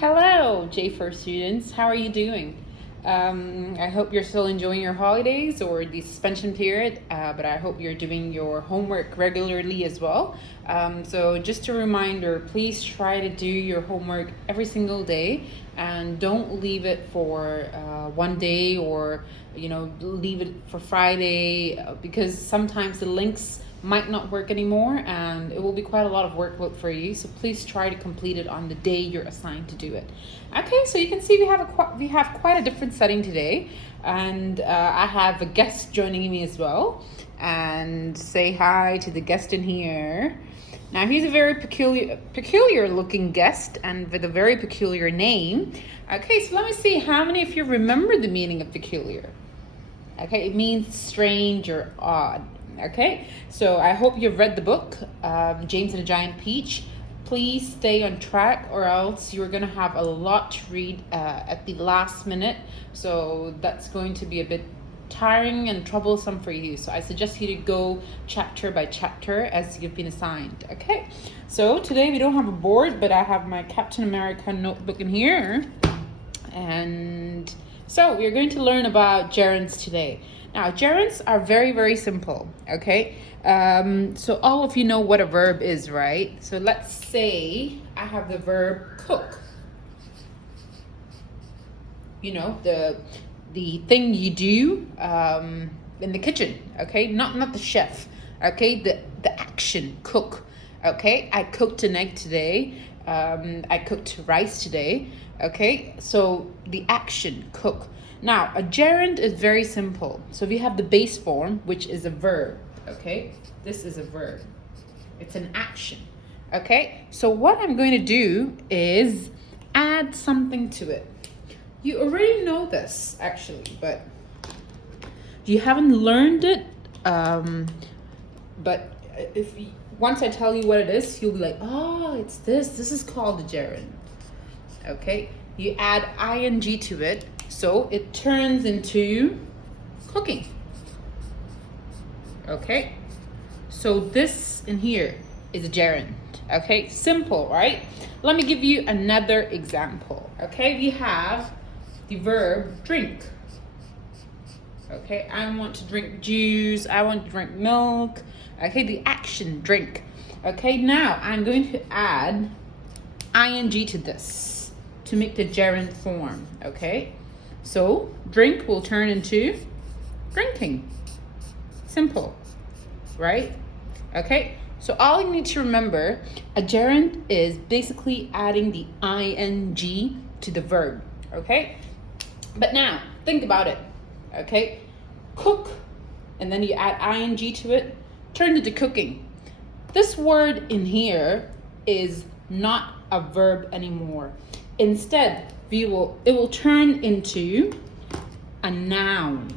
Hello, J4 students. How are you doing? I hope you're still enjoying your holidays or the suspension period, but I hope you're doing your homework regularly as well. So just a reminder, please try to do your homework every single day and don't leave it for one day or leave it for Friday because sometimes the links might not work anymore and it will be quite a lot of workload for you, so please try to complete it on the day you're assigned to do it. Okay, so you can see we have quite a different setting today, and I have a guest joining me as well. And say hi to the guest in here. Now he's a very peculiar looking guest and with a very peculiar name. Okay, so let me see how many of you remember the meaning of peculiar. Okay, it means strange or odd. Okay, so I hope you've read the book, James and the Giant Peach. Please stay on track or else you're going to have a lot to read at the last minute. So that's going to be a bit tiring and troublesome for you. So I suggest you to go chapter by chapter as you've been assigned. Okay, so today we don't have a board, but I have my Captain America notebook in here. And so we're going to learn about gerunds today. Now, gerunds are very, very simple, okay? So all of you know what a verb is, right? So let's say I have the verb cook. You know, the thing you do in the kitchen, okay? Not the chef, okay? The action, cook, okay? I cooked an egg today. I cooked rice today, okay? So the action, cook. Now, a gerund is very simple. So we have the base form, which is a verb, okay? This is a verb. It's an action, okay? So what I'm going to do is add something to it. You already know this, actually, but you haven't learned it. But once I tell you what it is, you'll be like, oh, it's this. This is called a gerund, okay? You add ing to it. So it turns into cooking. Okay, so this in here is a gerund. Okay, simple, right? Let me give you another example. Okay, we have the verb drink. Okay, I want to drink juice. I want to drink milk. Okay, the action drink. Okay, now I'm going to add ing to this to make the gerund form. Okay. So drink will turn into drinking. Simple, right? Okay, so all you need to remember, a gerund is basically adding the ing to the verb, okay? But now, think about it, okay? Cook, and then you add ing to it, turn into cooking. This word in here is not a verb anymore. Instead, it will turn into a noun,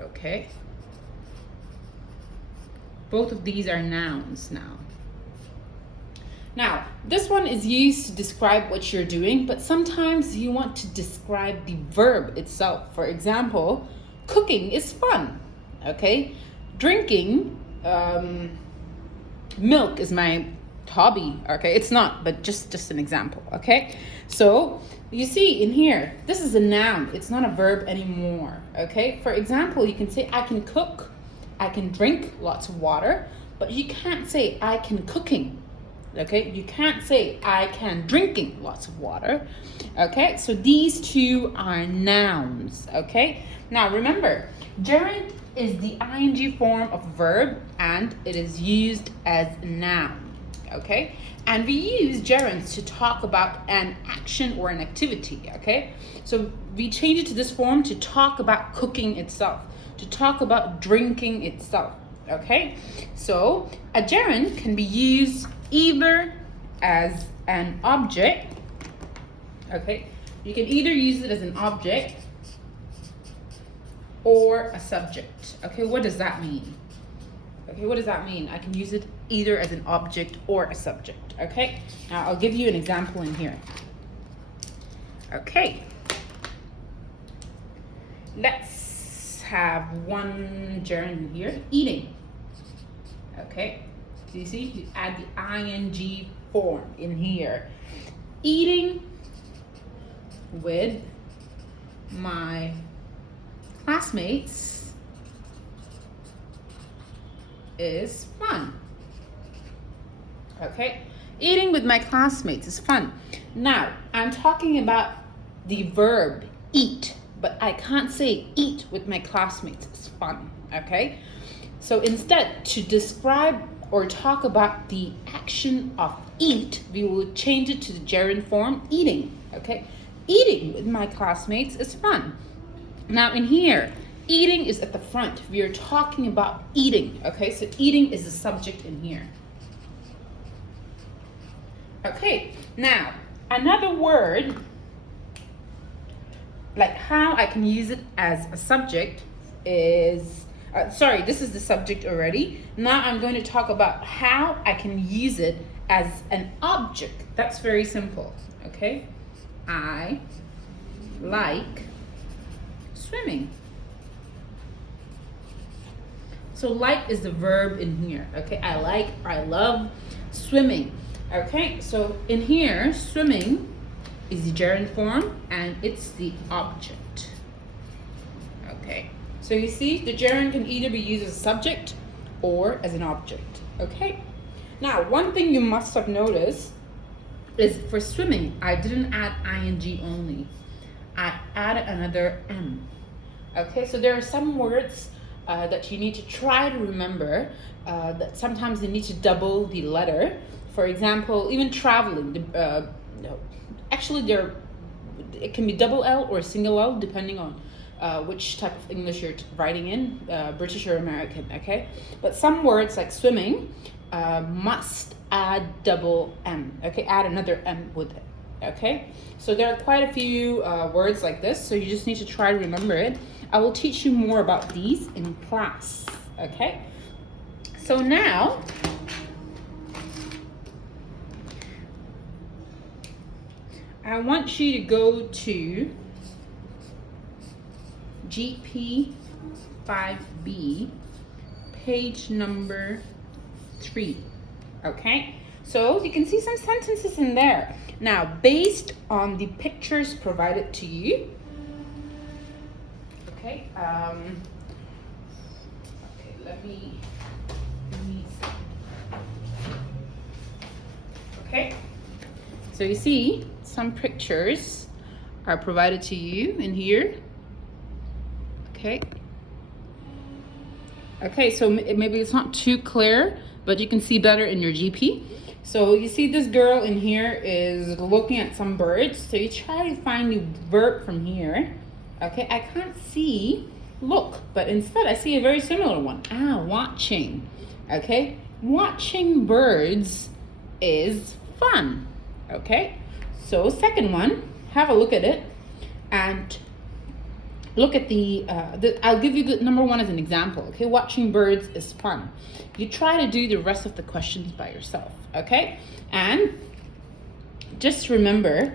okay? Both of these are nouns now. Now, this one is used to describe what you're doing, but sometimes you want to describe the verb itself. For example, cooking is fun, okay? Drinking milk is my hobby, okay? It's not, but just an example, okay? So you see in here, this is a noun. It's not a verb anymore, okay? For example, you can say I can cook, I can drink lots of water, but you can't say I can cooking, okay? You can't say I can drinking lots of water, okay? So these two are nouns, okay? Now remember, gerund is the ing form of verb and it is used as a noun. Okay, and we use gerunds to talk about an action or an activity. Okay, so we change it to this form to talk about cooking itself, to talk about drinking itself. Okay, so a gerund can be used either as an object. Okay, you can either use it as an object or a subject. Okay, what does that mean? Okay, what does that mean? I can use it either as an object or a subject. Okay, now I'll give you an example in here. Okay, let's have one gerund in here, eating. Okay, so you see, you add the ing form in here. Eating with my classmates is fun. Okay, eating with my classmates is fun. Now, I'm talking about the verb eat, but I can't say eat with my classmates is fun, okay? So instead, to describe or talk about the action of eat, we will change it to the gerund form eating, okay? Eating with my classmates is fun. Now in here, eating is at the front. We are talking about eating, okay? So eating is the subject in here. Okay, now another word, like how I can use it as a subject is, sorry, this is the subject already. Now I'm going to talk about how I can use it as an object. That's very simple, okay? I like swimming. So like is the verb in here, okay? I like, I love swimming. Okay, so in here, swimming is the gerund form and it's the object. Okay, so you see the gerund can either be used as a subject or as an object. Okay, now one thing you must have noticed is for swimming, I didn't add ing only. I added another m. Okay, so there are some words that you need to try to remember that sometimes they need to double the letter. For example, even traveling, actually it can be double L or single L depending on which type of English you're writing in, British or American, okay? But some words like swimming must add double M, okay? Add another M with it, okay? So there are quite a few words like this, so you just need to try to remember it. I will teach you more about these in class, okay? So now, I want you to go to GP 5B, page number 3, okay? So you can see some sentences in there. Now, based on the pictures provided to you, okay, let me okay, so you see some pictures are provided to you in here. Okay, so maybe it's not too clear, but you can see better in your GP. So you see this girl in here is looking at some birds. So you try to find the verb from here. Okay, I can't see look, but instead I see a very similar one. Watching. Okay, watching birds is fun. Okay, so second one, have a look at it and look at I'll give you the number one as an example, okay? Watching birds is fun. You try to do the rest of the questions by yourself, okay? And just remember,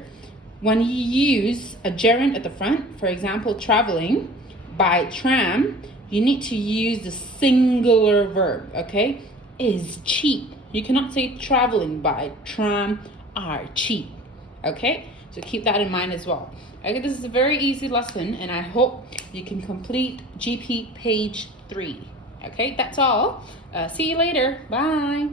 when you use a gerund at the front, for example, traveling by tram, you need to use the singular verb, okay? Is cheap. You cannot say traveling by tram are cheap, okay? So keep that in mind as well. Okay, this is a very easy lesson and I hope you can complete GP page 3. Okay, that's all. See you later. Bye.